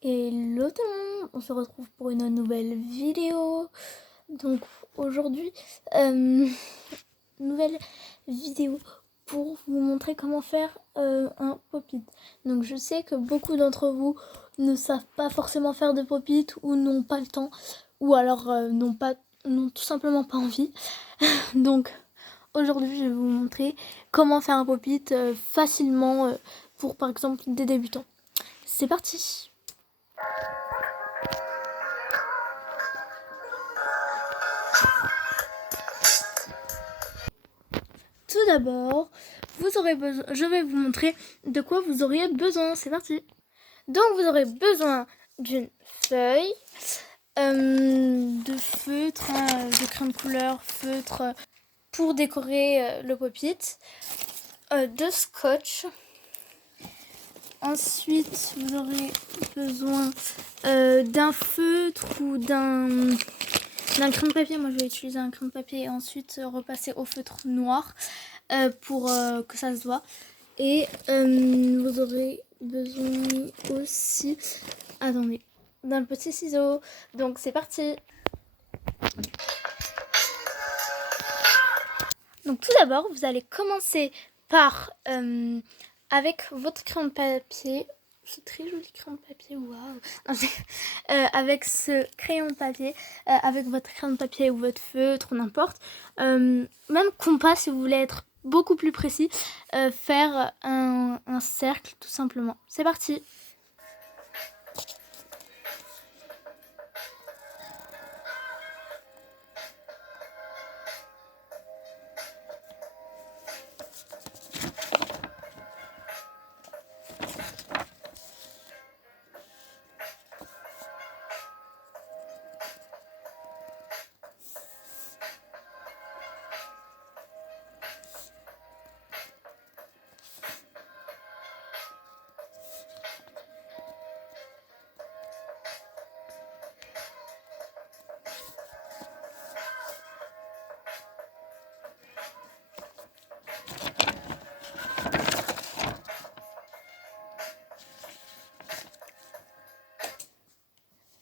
Hello tout le monde, on se retrouve pour une nouvelle vidéo. Donc aujourd'hui, nouvelle vidéo pour vous montrer comment faire un pop-it. Donc je sais que beaucoup d'entre vous ne savent pas forcément faire de pop-it ou n'ont pas le temps ou alors n'ont tout simplement pas envie. Donc aujourd'hui je vais vous montrer comment faire un pop-it facilement pour par exemple des débutants. C'est parti! Tout d'abord, je vais vous montrer de quoi vous auriez besoin. C'est parti. Donc vous aurez besoin d'une feuille, de feutre, de crayon de couleur, feutre pour décorer le pop-it, de scotch. Ensuite, vous aurez besoin d'un feutre ou d'un crayon de papier. Moi, je vais utiliser un crayon de papier et ensuite repasser au feutre noir pour que ça se voit. Et vous aurez besoin aussi, attendez, d'un petit ciseau. Donc, c'est parti. Donc, tout d'abord, vous allez commencer par, avec votre crayon de papier. C'est très joli crayon de papier, waouh! Avec ce crayon de papier, avec votre crayon de papier ou votre feutre, n'importe. Même compas si vous voulez être beaucoup plus précis, faire un cercle tout simplement. C'est parti!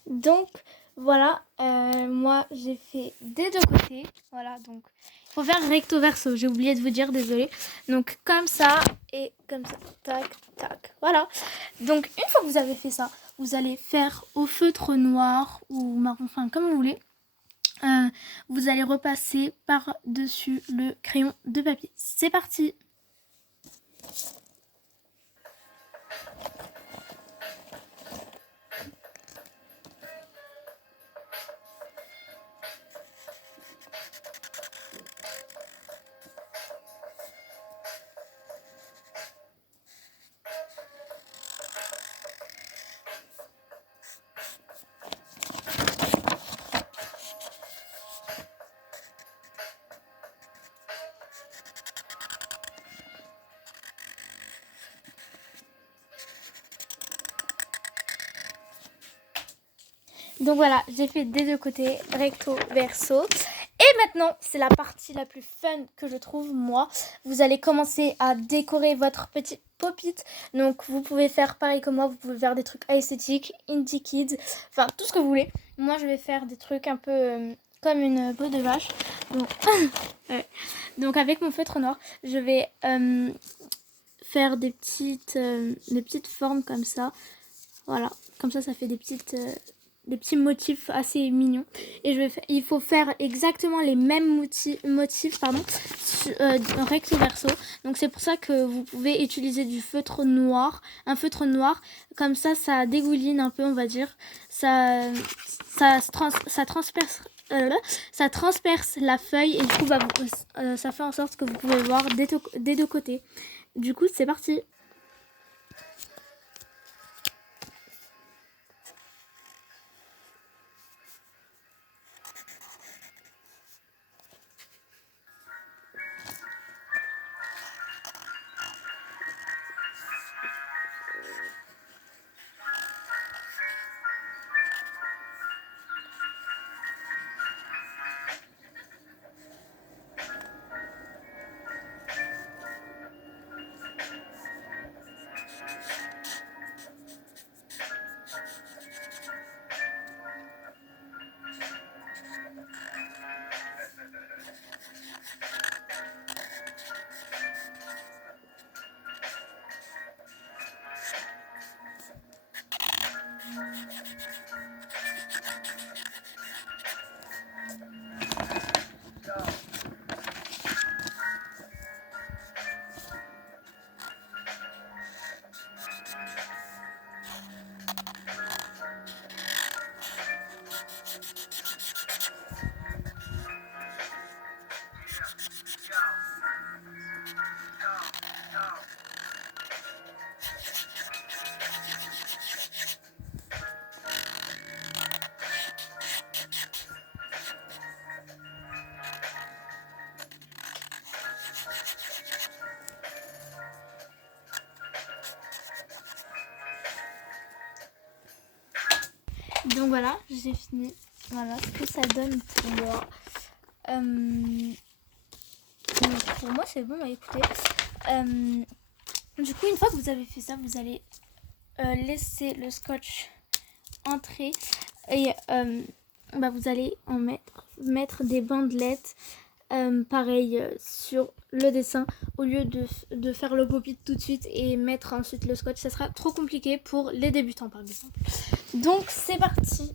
Donc voilà, moi j'ai fait des deux côtés. Voilà, donc il faut faire recto verso. J'ai oublié de vous dire, désolé. Donc comme ça et comme ça. Tac, tac. Voilà. Donc une fois que vous avez fait ça, vous allez faire au feutre noir ou marron, enfin comme vous voulez. Vous allez repasser par-dessus le crayon de papier. C'est parti! Donc voilà, j'ai fait des deux côtés, recto, verso. Et maintenant, c'est la partie la plus fun que je trouve, moi. Vous allez commencer à décorer votre petit pop-it. Donc vous pouvez faire pareil que moi, vous pouvez faire des trucs esthétiques, indie kids, enfin tout ce que vous voulez. Moi, je vais faire des trucs un peu comme une peau de vache. Donc, ouais. Donc avec mon feutre noir, je vais faire des petites formes comme ça. Voilà, comme ça fait des petits motifs assez mignons. Et il faut faire exactement les mêmes motifs recto verso. Donc c'est pour ça que vous pouvez utiliser du feutre noir, un feutre noir. Comme ça dégouline un peu, on va dire. Ça transperce. Ça transperce la feuille et du coup ça fait en sorte que vous pouvez voir des deux côtés. Du coup c'est parti. Donc voilà, j'ai fini. Voilà ce que ça donne pour moi. Donc pour moi c'est bon, écoutez. Du coup, une fois que vous avez fait ça, vous allez laisser le scotch entrer et vous allez en mettre des bandelettes pareil sur le dessin au lieu de faire le pop-it tout de suite et mettre ensuite le scotch. Ça sera trop compliqué pour les débutants par exemple. Donc c'est parti.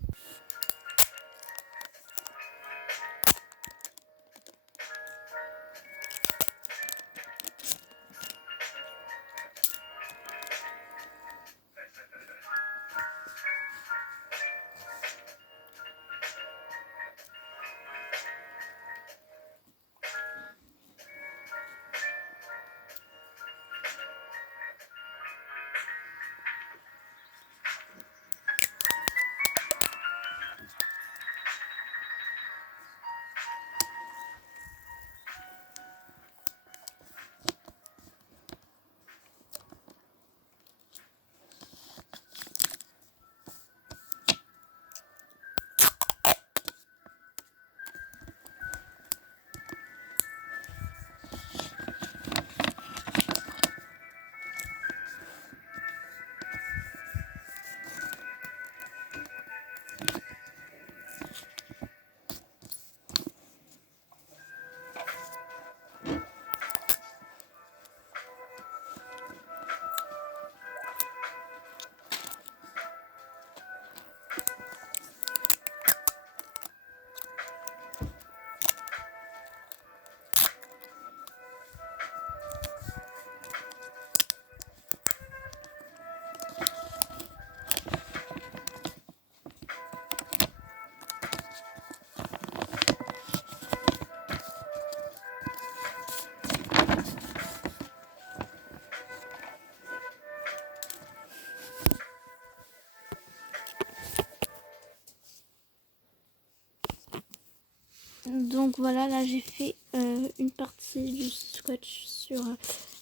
Donc voilà, là j'ai fait une partie du scotch sur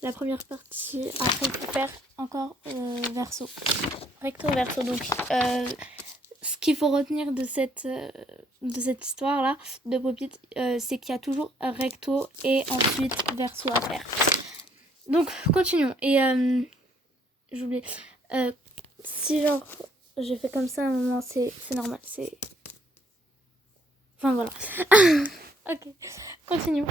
la première partie. Après il faut faire encore verso, recto verso. Donc ce qu'il faut retenir de cette histoire là de pop-it, c'est qu'il y a toujours recto et ensuite verso à faire. Donc continuons. Et j'oublie, si genre j'ai fait comme ça à un moment, c'est normal, c'est... Enfin voilà. Ok, continuons.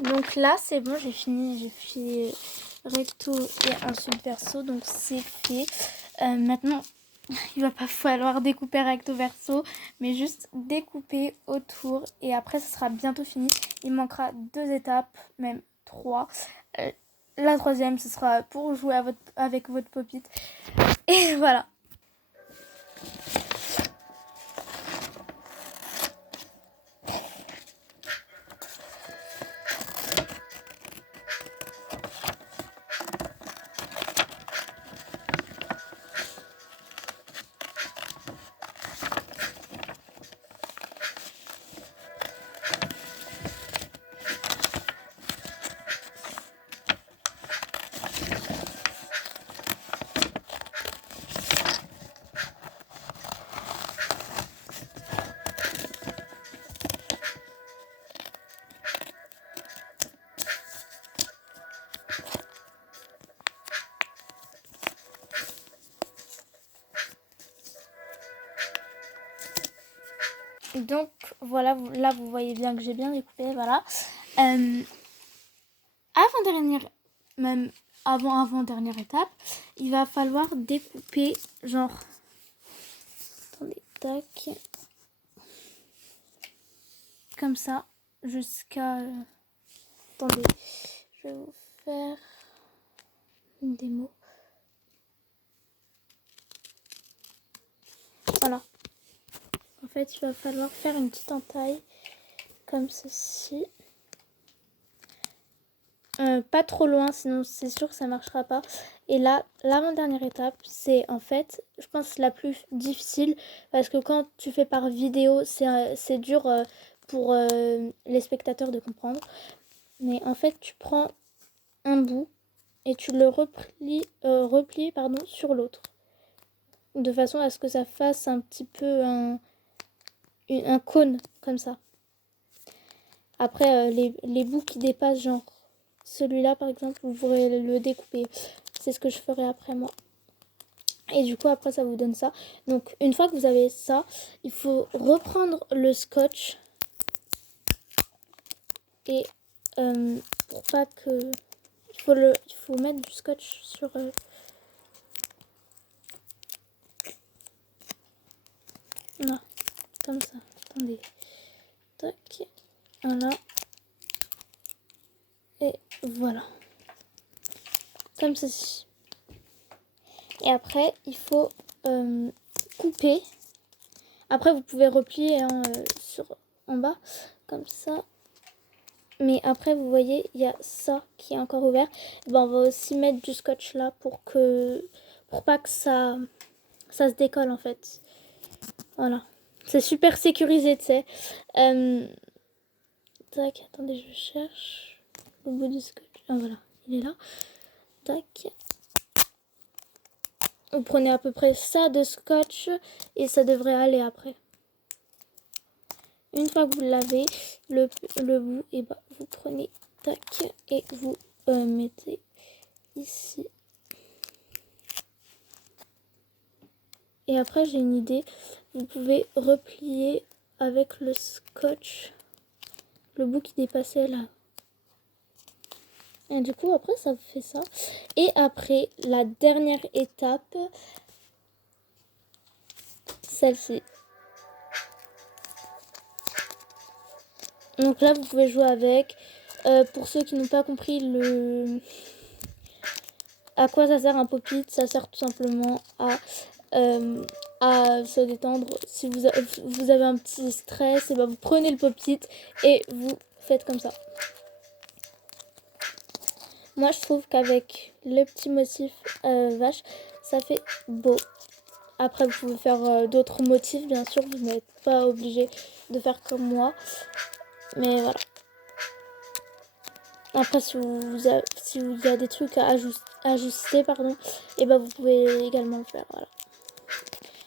Donc là c'est bon, j'ai fait recto et ensuite verso, donc c'est fait. Maintenant il va pas falloir découper recto verso, mais juste découper autour et après ça sera bientôt fini. Il manquera 2 étapes, même 3. La troisième ce sera pour jouer avec votre pop-it. Et voilà. Donc voilà, là vous voyez bien que j'ai bien découpé, voilà. Avant-dernière, même avant-dernière étape, il va falloir découper genre... Attendez, tac. Comme ça, jusqu'à... Attendez, je vais vous faire une démo. Voilà. En fait, il va falloir faire une petite entaille comme ceci. Pas trop loin, sinon c'est sûr que ça marchera pas. Et là, l'avant-dernière étape, c'est en fait, je pense, la plus difficile. Parce que quand tu fais par vidéo, c'est dur pour les spectateurs de comprendre. Mais en fait, tu prends un bout et tu le replies sur l'autre. De façon à ce que ça fasse un petit peu un cône, comme ça. Après, les bouts qui dépassent, genre celui-là par exemple, vous pourrez le découper. C'est ce que je ferai après moi. Et du coup, après, ça vous donne ça. Donc, une fois que vous avez ça, il faut reprendre le scotch. Et pour pas que... Il faut mettre du scotch sur... Là, comme ça. Attendez. Tac. Voilà. Et voilà. Comme ceci. Et après, il faut couper. Après, vous pouvez replier en bas, comme ça. Mais après, vous voyez, il y a ça qui est encore ouvert. Et ben, on va aussi mettre du scotch là pour pas que ça se décolle en fait. Voilà. C'est super sécurisé, tu sais. Tac, attendez, je cherche le bout du scotch. Ah voilà, il est là. Tac. Vous prenez à peu près ça de scotch et ça devrait aller après. Une fois que vous l'avez, le bout, et bah, vous prenez, tac, et vous mettez ici. Et après, j'ai une idée. Vous pouvez replier avec le scotch le bout qui dépassait là. Et du coup, après, ça fait ça. Et après, la dernière étape, celle-ci. Donc là, vous pouvez jouer avec. Pour ceux qui n'ont pas compris à quoi ça sert un pop-it, ça sert tout simplement à se détendre. Si vous avez un petit stress, et ben vous prenez le pop-it et vous faites comme ça. Moi, je trouve qu'avec le petit motif vache, ça fait beau. Après, vous pouvez faire d'autres motifs, bien sûr. Vous n'êtes pas obligé de faire comme moi. Mais voilà. Après, si il y a des trucs à ajuster, et ben vous pouvez également le faire. Voilà.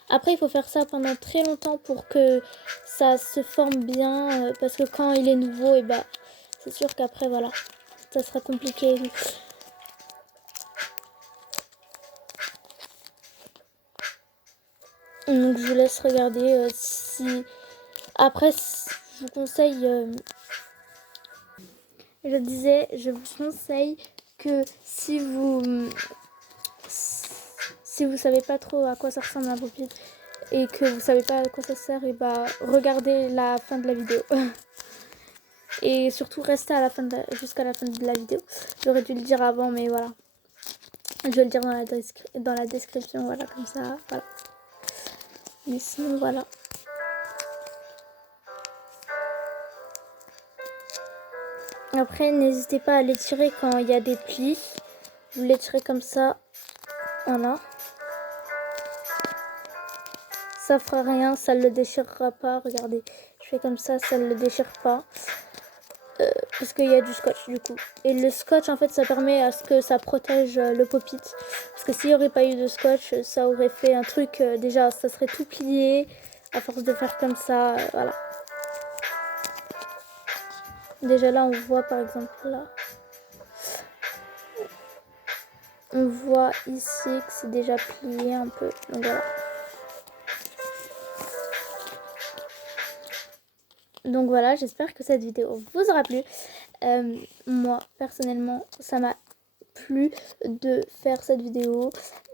Après, il faut faire ça pendant très longtemps pour que ça se forme bien. Parce que quand il est nouveau, et ben c'est sûr qu'après, voilà, ça sera compliqué. Donc, je vous laisse regarder si... Après, je vous conseille... je vous conseille que si vous savez pas trop à quoi ça ressemble un pop-it et que vous savez pas à quoi ça sert, et bah regardez la fin de la vidéo. Et surtout restez jusqu'à la fin de la vidéo. J'aurais dû le dire avant, mais voilà. Je vais le dire dans la description, voilà, comme ça, voilà. Mais sinon, voilà. Après, n'hésitez pas à l'étirer quand il y a des plis. Vous l'étirez comme ça. Voilà. Ça fera rien, ça ne le déchirera pas. Regardez, je fais comme ça ne le déchire pas. Parce qu'il y a du scotch du coup. Et le scotch, en fait, ça permet à ce que ça protège le pop-it. Parce que s'il n'y aurait pas eu de scotch, ça aurait fait un truc, déjà, ça serait tout plié. À force de faire comme ça, voilà. Déjà là, on voit par exemple là. On voit ici que c'est déjà plié un peu. Donc voilà. Donc voilà, j'espère que cette vidéo vous aura plu. Moi, personnellement, ça m'a plu de faire cette vidéo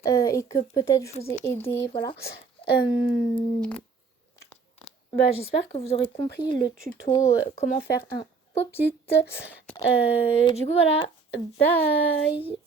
et que peut-être je vous ai aidé, voilà. J'espère que vous aurez compris le tuto comment faire un pop-it. Du coup, voilà, bye!